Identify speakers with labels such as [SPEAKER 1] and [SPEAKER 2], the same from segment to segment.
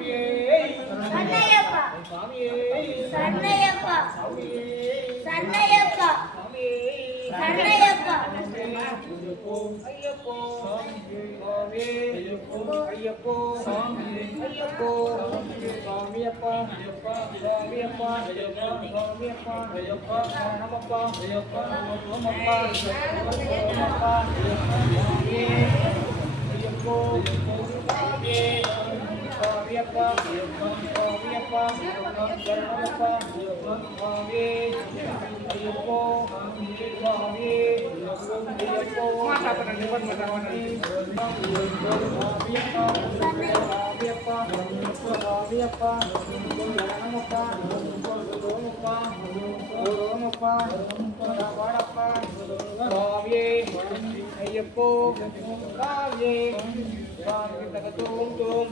[SPEAKER 1] சன்னையப்பா. சன்னையப்பா. சன்னையப்பா. சன்னையப்பா.
[SPEAKER 2] ஐயப்போ. ஐயப்போ. ஐயப்போ. ஐயப்போ. சாமி ஐயப்போ. சாமியப்பா. ஐயப்பா. ஐயப்பா. ஐயப்பா. நமப்பா. ஐயப்பா. நமப்பா. சாமி ஐயப்போ. ஐயப்போ சாமியே சாமி தகத்தோம் தோம்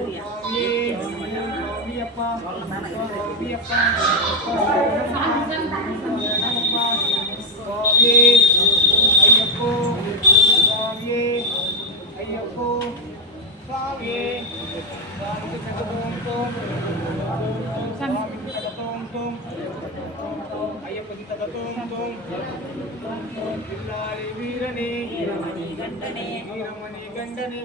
[SPEAKER 2] வீரனே வீரமணி கண்டனே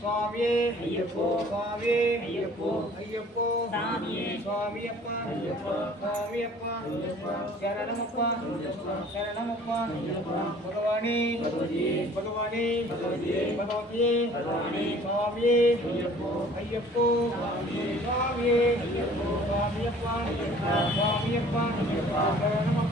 [SPEAKER 2] சுவாமியே ஐயப்போ சுவாமியே ஐயப்போ ஐயப்போ சாமியே சுவாமியப்பா சுவாமியப்பா சரணமப்பா சரணமப்பா பகவானே பகவானே பகவதியே சுவாமியே ஐயப்போ ஐயப்போ சுவாமியே சுவாமியப்பா சுவாமியப்பா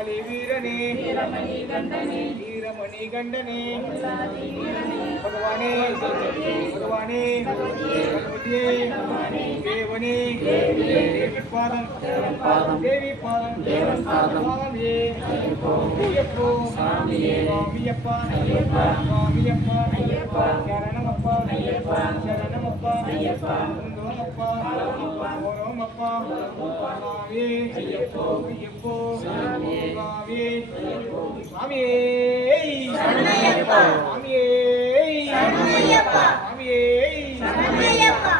[SPEAKER 2] ముత్యాలి వీరని. వీరమణి గండని. భగవాని. భగవాని. భగవతి దేవని. దేవి పాదం దేవి పాదం స్వామి అయ్యప్ప స్వామి అయ్యప్ప. స్వామి சுவாமியே ஐயப்போ ஐயப்போ ஐயப்போ சுவாமியே சுவாமியே
[SPEAKER 1] சரணமையப்பா.
[SPEAKER 2] சுவாமியே
[SPEAKER 1] சரணமையப்பா.
[SPEAKER 2] சுவாமியே
[SPEAKER 1] சன்னையப்பா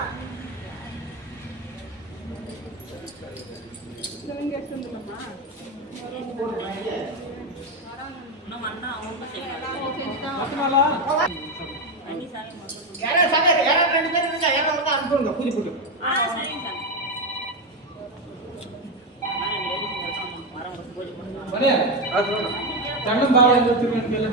[SPEAKER 2] யாரோ சமையல் யாரோ ரெண்டு பேர் இருந்தா யாரோ வந்து அனுப்புங்க ಅದೇ ಅದು
[SPEAKER 3] ಸಣ್ಣ ಭಾಳ ಇರುತ್ತೆ ಮೇಲೆ